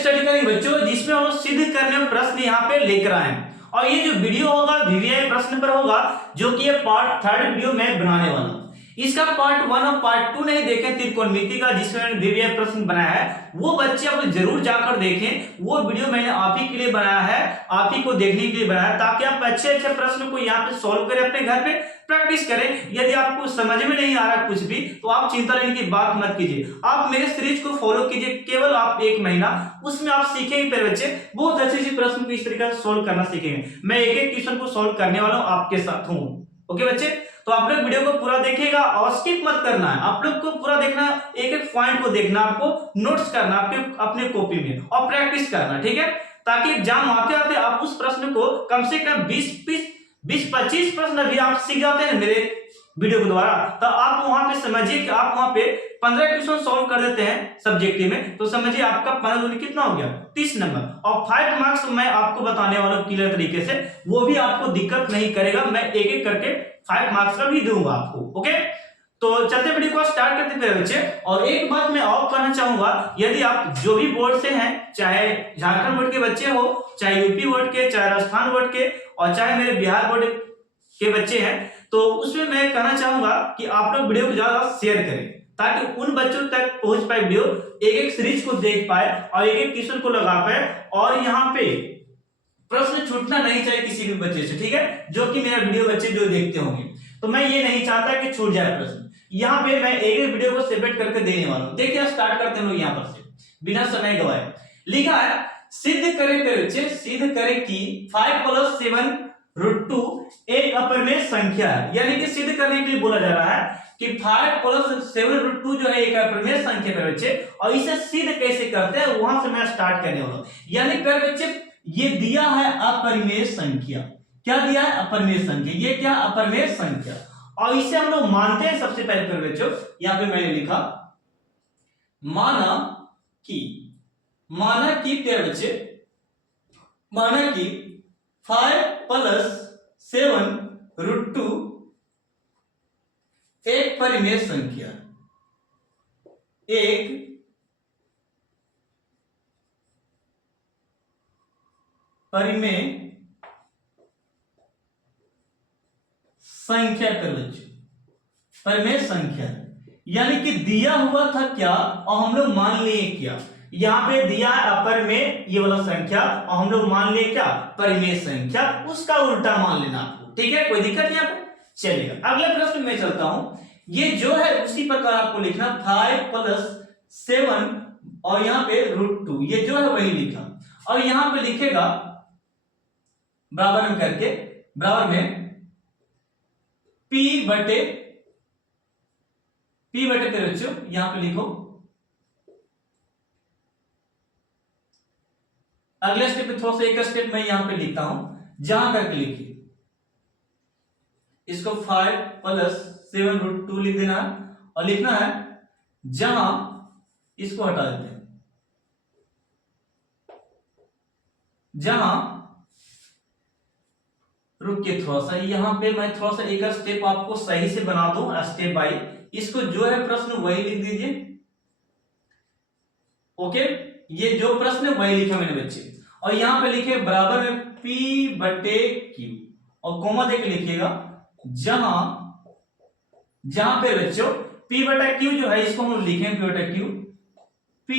Study करेंगे बच्चों, जिसमें हम लोग सिद्ध करने में प्रश्न यहाँ पे लेकर आए हैं। और ये जो वीडियो होगा वीवीआई प्रश्न पर होगा, जो कि ये पार्ट 3 वीडियो मैं बनाने वाला हूँ। इसका पार्ट 1 और पार्ट 2 नहीं देखें त्रिकोणमिति का, जिसमें मैंने वीवीआई प्रश्न बनाया है, वो बच्चे आप जरूर जाकर देखें। वो वीडियो मैंने आप ही के लिए बनाया है, आप ही को देखने के लिए बनाया, ताकि आप अच्छे अच्छे प्रश्न को यहाँ पे सॉल्व करें, अपने घर पे प्रैक्टिस करें। यदि आपको समझ में नहीं आ रहा कुछ भी, तो आप चिंता लेने की बात मत कीजिए, आप मेरे सीरीज को फॉलो कीजिए, केवल आप 1 महीना, उसमें आप सीखेंगे मेरे बच्चे बहुत अच्छे से प्रश्न को इस तरीके से सॉल्व करना सीखेंगे। मैं एक एक क्वेश्चन को सॉल्व करने वाला हूँ, आपके साथ हूँ। ओके बच्चे, तो आप लोग वीडियो को पूरा देखिएगा और स्किप मत करना है, आप लोग को पूरा देखना, एक एक पॉइंट को देखना, आपको नोट्स करना आपके अपने कॉपी में और प्रैक्टिस करना, ठीक है, ताकि एग्जाम आते आते आप उस प्रश्न को कम से कम 20-25 प्रश्न अभी आप सीख जाते हैं मेरे वीडियो के द्वारा, तो आप वहां पे समझिए कि आप वहां पे 15 क्वेश्चन सॉल्व कर देते हैं सब्जेक्टिव में, तो समझिए आपका 15 दूनी कितना हो गया, 30 नंबर। और 5 मार्क्स मैं आपको बताने वाला हूं क्लियर तरीके से, वो भी आपको दिक्कत नहीं करेगा, मैं एक एक करके 5 मार्क्स का भी दूंगा आपको। ओके, तो चलते वीडियो को स्टार्ट करते हैं बच्चे। और एक बात मैं और कहना चाहूंगा, यदि आप जो भी बोर्ड से हैं, चाहे झारखंड बोर्ड के बच्चे हो, चाहे यूपी बोर्ड के, चाहे राजस्थान बोर्ड के, और चाहे मेरे बिहार बोर्ड के बच्चे हैं, तो उसमें मैं कहना चाहूंगा कि आप लोग वीडियो को ज्यादा शेयर करें, ताकि उन बच्चों तक पहुंच पाए वीडियो, एक एक सीरीज को देख पाए और एक एक क्वेश्चन को लगा पाए, और यहाँ पे प्रश्न छूटना नहीं चाहिए किसी भी बच्चे से, ठीक है, जो कि मेरा वीडियो बच्चे जो देखते होंगे, तो मैं ये नहीं चाहता कि छूट जाए प्रश्न। यहाँ पे मैं एक एक वीडियो को सेपरेट करके देने वाला हूं। देखिए स्टार्ट करते हैं लोग यहाँ पर से, बिना समय गवाए। लिखा है, सिद्ध करें बच्चे, सिद्ध करें कि 5 + 7 √2 एक अपरिमेय संख्या है। यानी कि सिद्ध करने के लिए बोला जा रहा है कि 5 + 7 √2 जो है एक अपरिमेय संख्या है बच्चे, और इसे सिद्ध कैसे करते हैं वहां से मैं स्टार्ट करने वाला हूं। यानी कर बच्चे, ये दिया है अपरिमेय संख्या, क्या दिया है, अपरिमेय संख्या, ये क्या, अपरिमेय संख्या, और इसे हम लोग मानते हैं। सबसे पहले कर बच्चों, यहां पे मैंने लिखा माना कि क्या बच्चे, माना कि 5 + 7 √2 एक परिमेय संख्या, एक परिमेय संख्या कर बच्चों, परिमेय संख्या, यानी कि दिया हुआ था क्या और हम लोग मान लिए क्या। यहां पे दिया है अपरिमेय ये वाला संख्या, और हम लोग मान लिए क्या, परिमेय संख्या, उसका उल्टा मान लेना आपको, ठीक है, कोई दिक्कत नहीं आपको। चलिएगा अगले प्रश्न में चलता हूं। ये जो है उसी प्रकार आपको लिखना 5 + 7 और यहां पे √2, ये जो है वही लिखा, और यहां पे लिखेगा बराबर में करके, बराबर में P बटे बच्चों, यहां पे लिखो। अगले स्टेप पे थोड़ा सा एक स्टेप मैं यहां पे लिखता हूं, जहां करके लिखिए, इसको 5 + 7 √2 लिख देना है, और लिखना है जहां, इसको हटा देते हैं, जहां, रुकिए थोड़ा सा, यहां पे मैं थोड़ा सा एक स्टेप आपको सही से बना दूं, स्टेप बाय, इसको जो है प्रश्न वही लिख दीजिए। ओके, ये जो प्रश्न है वही लिखा मैंने बच्चे, और यहां पे लिखे बराबर में P बटे Q, और कोमा देके लिखिएगा जहां पे बच्चों P बटा Q जो है, इसको हम लिखें P बटा Q, P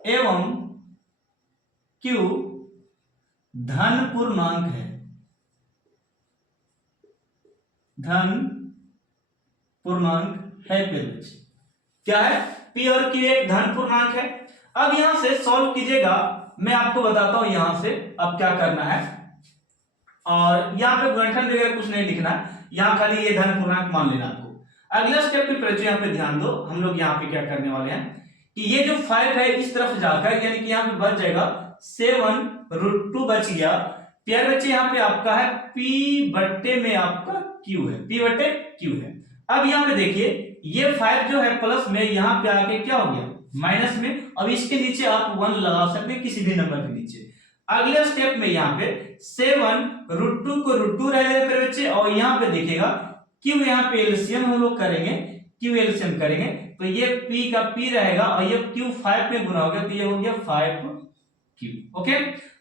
एवं Q धन पूर्णांक है, धन पूर्णांक है। फिर क्या है, P और Q एक धन पूर्णांक है। अब यहां से सॉल्व कीजिएगा, मैं आपको बताता हूं यहां से अब क्या करना है, और यहां पे गुणनखंड वगैरह कुछ नहीं लिखना, यहां खाली ये धन पूर्णांक मान लेना आपको। अगला स्टेप पे बच्चों यहां पे ध्यान दो, हम लोग यहां पे क्या करने वाले हैं कि ये जो 5 है इस तरफ जाकर, यानी कि यहां पे बच जाएगा 7 √2 बच गया। प्यारे बच्चे यहाँ पे आपका है P बट्टे में आपका Q है, P बट्टे Q है। अब यहाँ पे देखिए ये 5 जो है प्लस में, यहाँ पे आके क्या हो गया माइनस में। अब इसके नीचे आप 1 लगा सकते हैं किसी भी नंबर के नीचे। अगले स्टेप में यहाँ पे 7 √2 को √2 रह गए मेरे बच्चे, और यहाँ पे देखिएगा Q, यहाँ पे एलसीएम हम लोग करेंगे, Q एलसीएम करेंगे तो ये p का p रहेगा और ये q 5 में गुना हो गया तो ये हो गया 5q। ओके,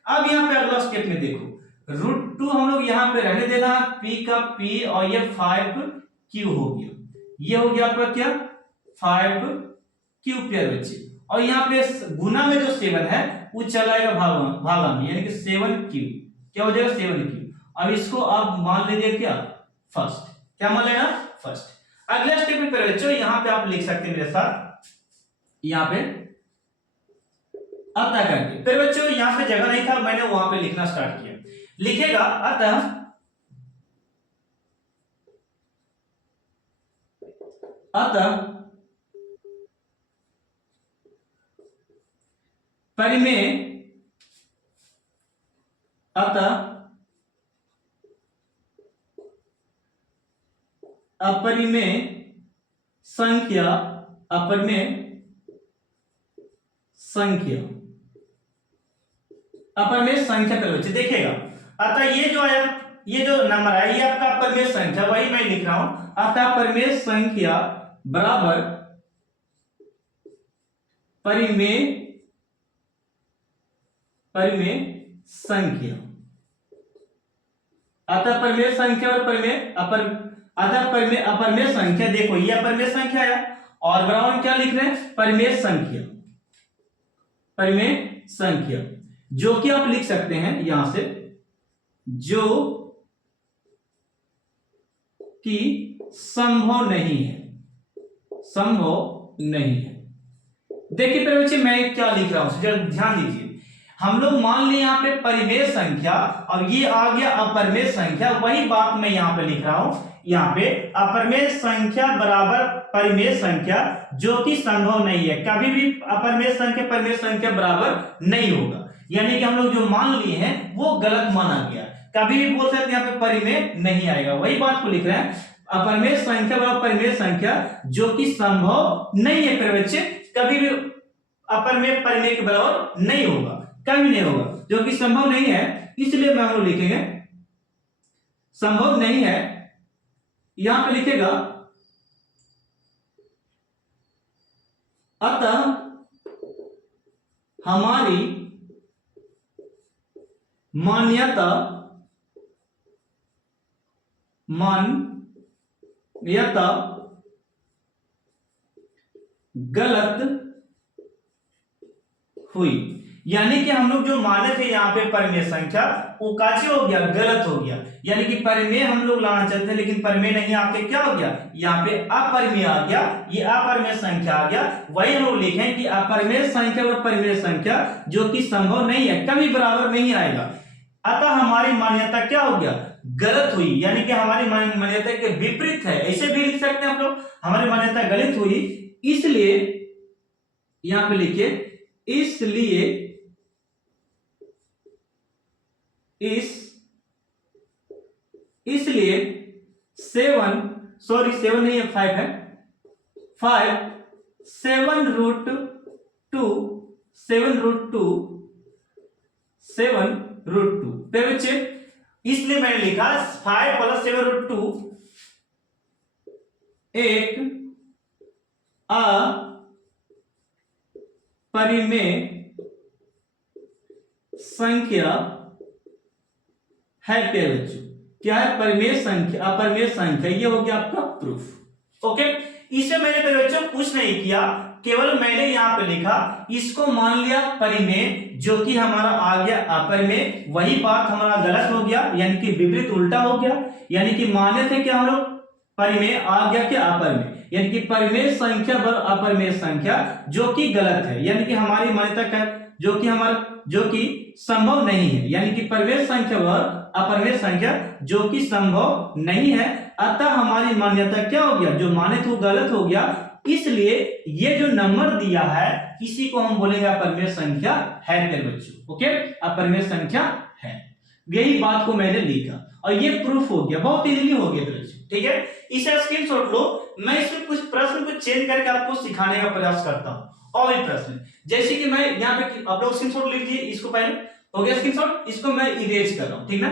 अब यहाँ पे अगला स्टेप में देखो, √2 हम लोग यहाँ पे रहने देना है, p का p और ये 5q हो गया, ये हो गया आपका क्या 5q प्यारे बच्चे, और यहाँ पे गुना में जो 7 है वो चलाएगा भागा में, यानी कि 7q, क्या हो जाएगा 7q। अब इसको आप मान लीजिए क्या फर्स्ट, क्या मान लेना फर्स्ट। अगले स्टेप में प्यारे बच्चों यहाँ पे आप लिख सकते हैं मेरे साथ, यहाँ पे अतः करके, फिर बच्चों यहाँ पे जगह नहीं था, मैंने वहां पे लिखना स्टार्ट किया, लिखेगा अतः परिमेय अपरिमेय संख्या कर बच्चे देखेगा। अतः ये जो है, ये जो नंबर है ये आपका अपरिमेय संख्या, वही मैं लिख रहा हूं, अतः अपरिमेय संख्या बराबर परिमेय संख्या, अतः परिमेय संख्या और अतः अपरिमेय संख्या, देखो ये अपरिमेय संख्या है और बराबर क्या लिख रहे हैं परिमेय संख्या, जो कि आप लिख सकते हैं यहां से, जो कि संभव नहीं है। देखिए प्यारे बच्चे मैं क्या लिख रहा हूं, जरा ध्यान दीजिए, हम लोग मान लिए यहाँ पे परिमेय संख्या और ये आ गया अपरिमेय संख्या, वही बात मैं यहाँ पे लिख रहा हूं, यहाँ पे अपरिमेय संख्या बराबर परिमेय संख्या जो कि संभव नहीं है, कभी भी अपरिमेय संख्या परिमेय संख्या बराबर नहीं होगा, यानी कि हम लोग जो मान लिए हैं वो गलत माना गया, कभी भी बोल सकते हैं यहाँ पे परिमेय नहीं आएगा, वही बात को लिख रहे हैं, अपरिमेय संख्या बराबर परिमेय संख्या जो कि संभव नहीं है प्यारे बच्चे, कभी भी अपरिमेय परिमेय के बराबर नहीं होगा, कभी नहीं होगा, जो कि संभव नहीं है, इसलिए मैं हम लोग लिखेंगे संभव नहीं है, यहां पे लिखेगा अतः हमारी मान्यता गलत हुई, यानी कि हम लोग जो माने थे यहाँ पे परिमेय संख्या वो काचे हो गया गलत हो गया, यानी कि परिमेय हम लोग लाना चाहते हैं लेकिन परिमेय नहीं आके क्या हो गया यहाँ पे अपरिमेय आ गया, ये अपरिमेय संख्या आ गया, वही हम लोग लिखें कि अपरिमेय संख्या और परिमेय संख्या जो कि संभव नहीं है, कभी बराबर नहीं आएगा, अतः हमारी मान्यता क्या हो गया गलत हुई, यानी कि हमारी मान्यता के विपरीत है, ऐसे भी लिख सकते हैं हम लोग, हमारी मान्यता गलत हुई, इसलिए यहां पे लिखिए इसलिए 7 नहीं है 5 है, 7√2 बच्चे, इसलिए मैंने लिखा 5 + 7√2 एक अपरिमेय संख्या है प्यारे बच्चों, क्या है परिमेय संख्या अपरिमेय संख्या, ये हो गया आपका प्रूफ। ओके, इससे मैंने प्यारे बच्चों कुछ नहीं किया, केवल मैंने यहां पे लिखा इसको मान लिया परिमेय जो कि हमारा आ गया अपरिमेय, वही बात हमारा गलत हो गया, यानी कि विपरीत उल्टा हो गया, यानी कि माने थे क्या हम लोग परिमेय आ गया क्या अपरिमेय, यानी कि परिमेय संख्या बर अपरिमेय संख्या जो कि गलत है, यानी कि हमारी मान्यता का जो कि संभव नहीं है, यानी कि परिमेय संख्या बर अपरिमेय संख्या जो कि संभव नहीं है, अतः हमारी मान्यता क्या हो गया जो माने थे वो गलत हो गया, इसलिए ये जो नंबर दिया है इसी को हम बोलेंगे अपरिमेय संख्या है मेरे बच्चों। ओके, अपरिमेय संख्या है, यही बात को मैंने लिखा और ये प्रूफ हो गया, बहुत इजीली हो गया बच्चों। ठीक है, इसे स्क्रीनशॉट लो, मैं इसमें कुछ प्रश्न को चेंज करके आपको सिखाने का प्रयास करता हूं, और भी प्रश्न जैसे कि मैं यहाँ पे आप लोग स्क्रीनशॉट लीजिए, इसको पहले हो गया स्क्रीनशॉट, इसको मैं इरेज कर रहा हूं, ठीक ना,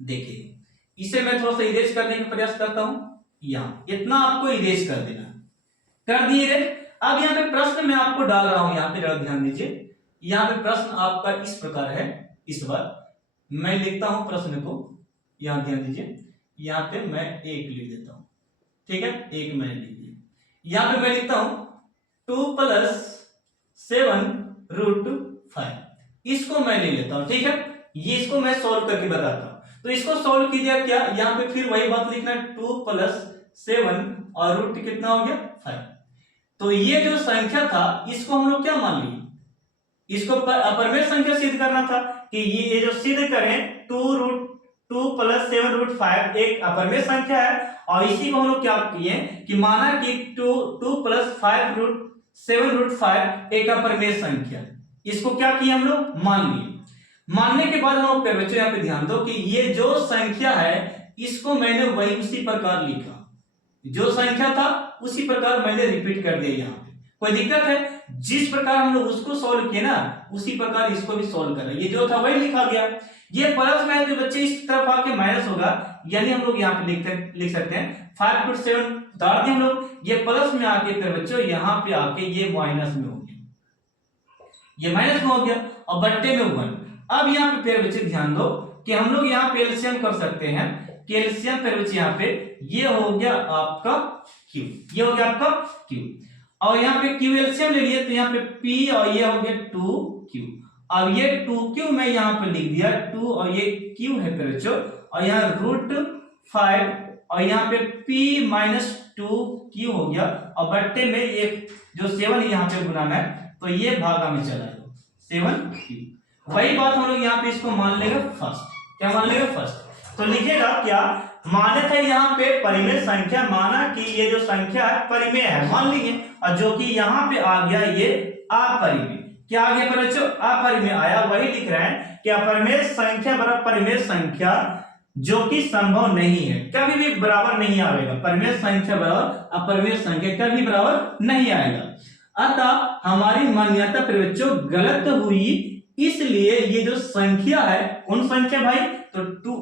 देखिए इसे मैं थोड़ा सा इरेज करने का प्रयास करता हूं, यहां इतना आपको इरेज कर देना, कर दिए रे। अब यहाँ पे प्रश्न मैं आपको डाल रहा हूं, यहाँ पे जरा ध्यान दीजिए। यहाँ पे प्रश्न आपका इस प्रकार है। इस बार मैं लिखता हूं प्रश्न को, यहाँ ध्यान दीजिए। यहाँ पे मैं 1 लिख देता हूं, ठीक है, 1 मैंने लिख दिया। यहाँ पे मैं लिखता हूं 2 + 7√5, इसको मैं ले लेता हूं, ठीक है। ये इसको मैं सॉल्व करके बताता हूं। तो इसको सॉल्व कीजिए क्या, यहाँ पे फिर वही बात लिखना, 2 + 7 और रूट कितना हो गया 5। तो ये जो संख्या था इसको हम लोग क्या मान लिए, इसको अपरिमेय संख्या सिद्ध करना था कि ये जो सिद्ध करें 2 + 7√5 एक अपरिमेय संख्या है। और इसी को हम लोग क्या किए कि माना कि 2 + 7√5 एक अपरिमेय संख्या, इसको क्या किए हम लोग मान लिए। मानने के बाद हम लोग बच्चों यहाँ पे ध्यान दो कि ये जो संख्या है इसको मैंने वही उसी प्रकार लिखा, जो संख्या था उसी प्रकार मैंने रिपीट कर दिया। यहाँ पे कोई दिक्कत है, जिस प्रकार हम लोग उसको सॉल्व किए ना उसी प्रकार इसको भी सॉल्व करना, ये जो था वही लिखा गया। ये प्लस में है तो बच्चे इस तरफ आके माइनस होगा, यानी हम लोग यहाँ पे लिख सकते हैं 5 × 7 उतार दिए हम लोग, ये प्लस में आके फिर बच्चों यहाँ पे आके ये माइनस में हो गया, ये माइनस में हो गया और बट्टे में 1। अब यहाँ पे फिर बच्चे ध्यान दो कि हम लोग यहाँ पे एलसीएम कर सकते हैं, कैल्शियम फिर बच्चे यहाँ पे ये हो गया आपका Q, ये हो गया आपका Q, और यहाँ पे Q एलसीएम ले लिए तो यहाँ पे P और ये हो गया 2Q। अब ये 2Q मैं यहाँ पे लिख दिया 2 और ये Q है फिर बच्चों, और यहाँ √5 और यहाँ पे P - 2Q हो गया, और बट्टे में ये जो 7 यहाँ पे गुना है तो ये भागा में चला जाएगा 7Q। वही बात हम लोग यहाँ पे इसको मान लेगा फर्स्ट, क्या मान लेगा फर्स्ट। तो लिखेगा क्या, मानत है यहाँ पे परिमेय संख्या, माना कि ये जो संख्या है परिमेय है मान लीजिए, और जो कि यहाँ पे आ गया ये अपरिमेय, क्या आ गया बच्चों अपरिमेय आया। वही लिख रहे हैं कि अपरिमेय संख्या बराबर परिमेय संख्या जो कि संभव नहीं है, कभी भी बराबर नहीं आएगा। परिमेय संख्या बराबर अपरिमेय संख्या कभी बराबर नहीं आएगा। अतः हमारी मान्यता फिर बच्चों गलत हुई, इसलिए ये जो संख्या है कौन संख्या भाई, तो 2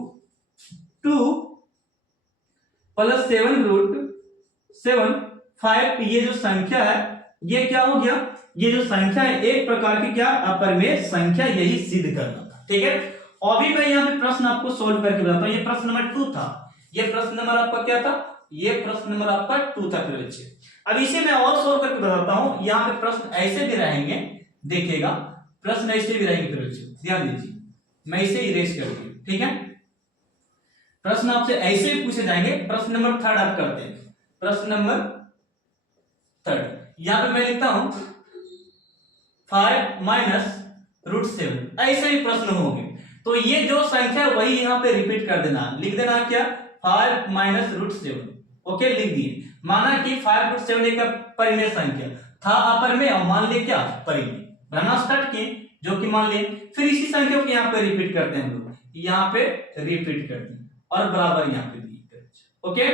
+ 7√7 ये जो संख्या है ये क्या हो गया, ये जो संख्या है एक प्रकार की क्या अपरिमेय संख्या, यही सिद्ध करना था, ठीक है। अभी मैं यहाँ पे प्रश्न आपको सोल्व करके बताता हूँ। ये प्रश्न नंबर 2 था, ये प्रश्न नंबर आपका क्या था, ये प्रश्न नंबर आपका 2 था फिर बच्चे। अब इसे मैं और सोल्व करके बताता हूँ। यहाँ पे प्रश्न ऐसे भी रहेंगे, देखिएगा प्रश्न ऐसे भी रहेंगे फिर बच्चे, ध्यान दीजिए, मैं इसे इरेज कर दूं, ठीक है। प्रश्न आपसे ऐसे भी पूछे जाएंगे। प्रश्न नंबर 3 आप करते हैं, प्रश्न नंबर 3 यहाँ पे मैं लिखता हूं 5 - √7, ऐसे भी प्रश्न होंगे। तो ये जो संख्या वही यहाँ पे रिपीट कर देना, लिख देना क्या 5 - √7, ओके लिख दिए। माना कि 5 √7 एक परिमेय संख्या था, अपरिमेय और मान लिया क्या परिमेय, बनाना स्टार्ट किए जो कि मान लिए। फिर इसी संख्या को यहाँ पे रिपीट करते हैं हम लोग, यहाँ पे रिपीट करते हैं और बराबर यहाँ पे दिए, ओके।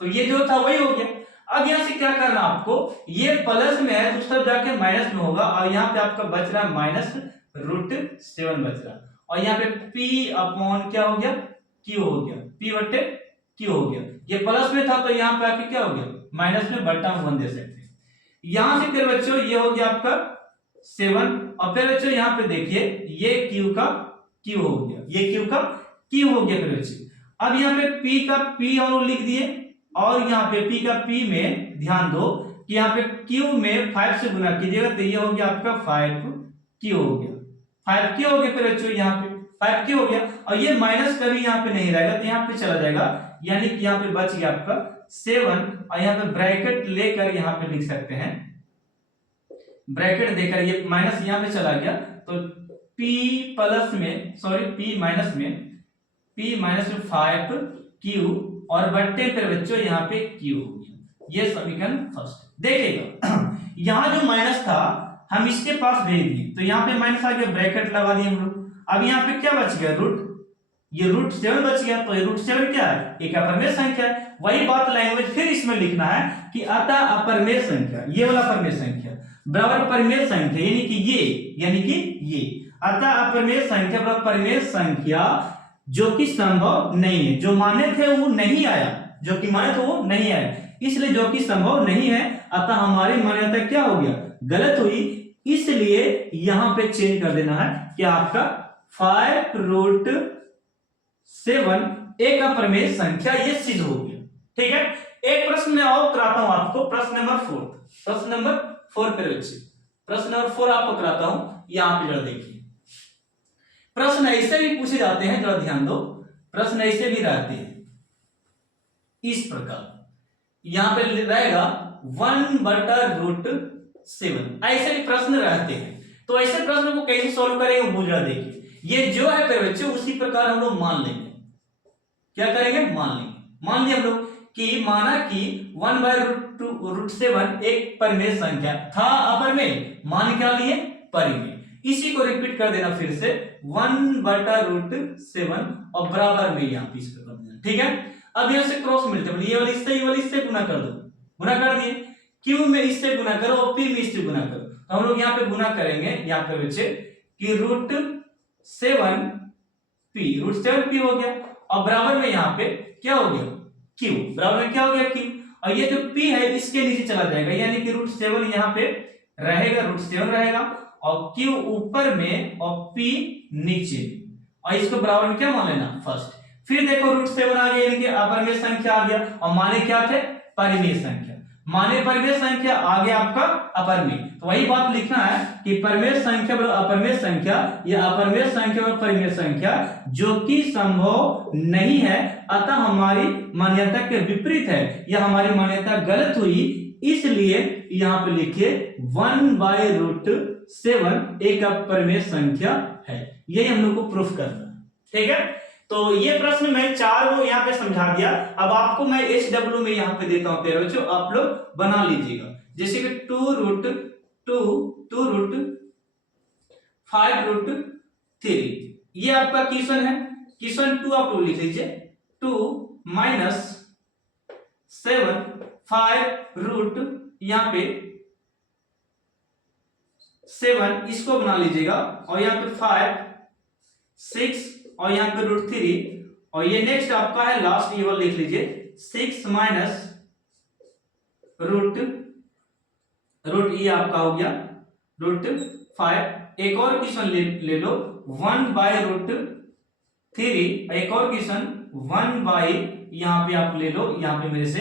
तो ये जो था वही हो गया। अब यहाँ से क्या करना आपको, ये प्लस में है तो उस तरफ जाके माइनस में होगा, और यहाँ पे आपका बच रहा है -√7 बच रहा, और यहाँ पे P/ क्या हो गया Q हो गया, P/Q हो गया। ये प्लस में था तो यहाँ पे आके क्या हो गया माइनस में, बट्टा में 1 दे सकते हैं। यहां से फिर बच्चों ये हो गया आपका 7, और फिर बच्चों यहाँ पे देखिए ये Q का Q हो गया, ये Q का Q हो गया फिर बच्चों। अब यहाँ पे P का P हम लोग लिख दिए, और यहाँ पे P का P में ध्यान दो कि यहाँ पे Q में 5 से गुना कीजिएगा तो ये हो गया आपका 5Q हो गया, 5Q हो गया फिर बच्चों, यहाँ पे 5Q हो गया, और ये माइनस कभी यहाँ पे नहीं रहेगा तो यहाँ पे चला जाएगा, यानी कि यहाँ पे बच गया आपका 7, और यहाँ पे ब्रैकेट लेकर यहाँ पे लिख सकते हैं, ब्रैकेट देकर ये माइनस यहाँ पे चला गया तो P - 5Q और बट्टे फिर बच्चों यहाँ पे Q हो गया। ये समीकरण फर्स्ट। देखिएगा यहाँ जो माइनस था हम इसके पास भेज दिए तो यहाँ पे माइनस आ गया, ब्रैकेट लगा दिए हम लोग। अब यहाँ पे क्या बच गया ये √7 बच गया, तो ये √7 क्या है एक अपरिमेय संख्या है। वही बात लैंग्वेज फिर इसमें लिखना है कि अतः अपरिमेय संख्या, ये वाला अपरिमेय संख्या बराबर परिमेय संख्या, यानी कि ये अतः अपरिमेय संख्या बराबर परिमेय संख्या जो कि संभव नहीं है, जो माने थे वो नहीं आया, जो कि माने थे वो नहीं आया, इसलिए जो कि संभव नहीं है, अतः हमारी मान्यता क्या हो गया, गलत हुई। इसलिए यहां पे चेंज कर देना है कि आपका 5√7 एक अप्रमेय संख्या, ये सिद्ध हो गया। ठीक है, एक प्रश्न मैं और कराता हूं आपको, प्रश्न नंबर 4। प्रश्न नंबर 4 पे बच्चे, प्रश्न नंबर 4 आपको कराता हूं। यहां पे जरा देखिए, प्रश्न ऐसे भी पूछे जाते हैं, जरा ध्यान दो, प्रश्न ऐसे भी रहते हैं इस प्रकार। यहां पे रहेगा 1/√7, ऐसे भी प्रश्न रहते हैं। तो ऐसे प्रश्न को कैसे सॉल्व करेंगे वो जरा देखिए। ये जो है मेरे बच्चे, उसी प्रकार हम लोग मान लेंगे। क्या करेंगे, मान लेंगे। मान लिया हम लोग कि माना कि 1/√7 एक परिमेय संख्या था, अपरिमेय, मान क्या लिए, परिमेय। इसी को रिपीट कर देना फिर से, 1/√7 और बराबर में यहां पे इसको कर देना। ठीक है, अब यहां से क्रॉस मल्टीपल, ये वाली इससे, ये वाली इससे गुना कर दो, गुना कर दिए, क्यू में इससे गुना करो और पी में इससे गुना करो। तो हम लोग यहाँ पे गुना करेंगे, यहाँ पे बच्चे कि √7p हो गया, और बराबर में यहाँ पे क्या हो गया, क्यू, बराबर में क्या हो गया, क्यू। और ये जो p है इसके नीचे चला जाएगा, यानी कि √7 यहाँ पे रहेगा, √7 रहेगा, और q ऊपर में और p नीचे, और इसको बराबर में क्या मान लेना, फर्स्ट। फिर देखो √7 आ गया, यानी कि अपरिमेय संख्या आ गया, और माने क्या थे, परिमेय संख्या। माने परिमेय संख्या, आगे आपका अपरिमेय। तो वही बात लिखना है कि परिमेय संख्या बराबर अपरिमेय संख्या, या अपरिमेय संख्या बराबर परिमेय संख्या, जो कि संभव नहीं है, अतः हमारी मान्यता के विपरीत है, या हमारी मान्यता गलत हुई। इसलिए यहां पे लिखिए 1/√7 एक अपरिमेय संख्या है। यही हम लोग को प्रूफ करना है। ठीक है, तो ये प्रश्न मैं 4 को यहाँ पे समझा दिया। अब आपको मैं HW में यहाँ पे देता हूँ प्यारे बच्चों, आप लोग बना लीजिएगा। जैसे कि 2√5√3, ये आपका क्वेश्चन है। क्वेश्चन 2 आप लोग लिख लीजिए, 2 - 7 5 यहाँ पे 7 इसको बना लीजिएगा, और यहाँ पे 5 6 और यहाँ पे √3, और ये नेक्स्ट आपका है लास्ट, ये वाला लिख लीजिए 6 - ये आपका हो गया √5। एक और क्वेश्चन ले लो 1/√3, एक और क्वेश्चन 1/ यहाँ पे आप ले लो, यहाँ पे मेरे से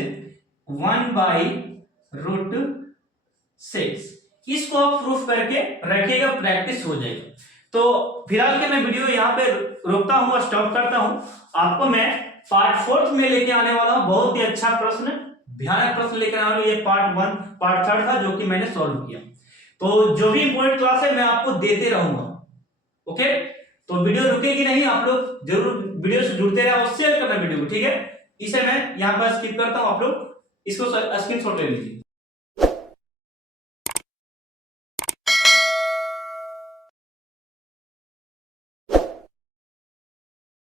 1/√6। इसको आप प्रूफ करके रखिएगा, प्रैक्टिस हो जाएगा। तो फिलहाल के मैं वीडियो यहाँ पे रोकता हूँ और स्टॉप करता हूँ। आपको मैं पार्ट 4 में लेके आने वाला हूँ, बहुत ही अच्छा प्रश्न, भयानक प्रश्न लेकर आने वाला हूँ। ये पार्ट 1 पार्ट 3 था, जो कि मैंने सॉल्व किया। तो जो भी इंपॉर्टेंट क्लास है मैं आपको देते रहूंगा। ओके, तो वीडियो रुकेगी नहीं, आप लोग जरूर वीडियो से जुड़ते रहे और शेयर करना वीडियो को। ठीक है, इसे मैं यहाँ पर स्किप करता हूँ, आप लोग इसको स्क्रीनशॉट ले लीजिए।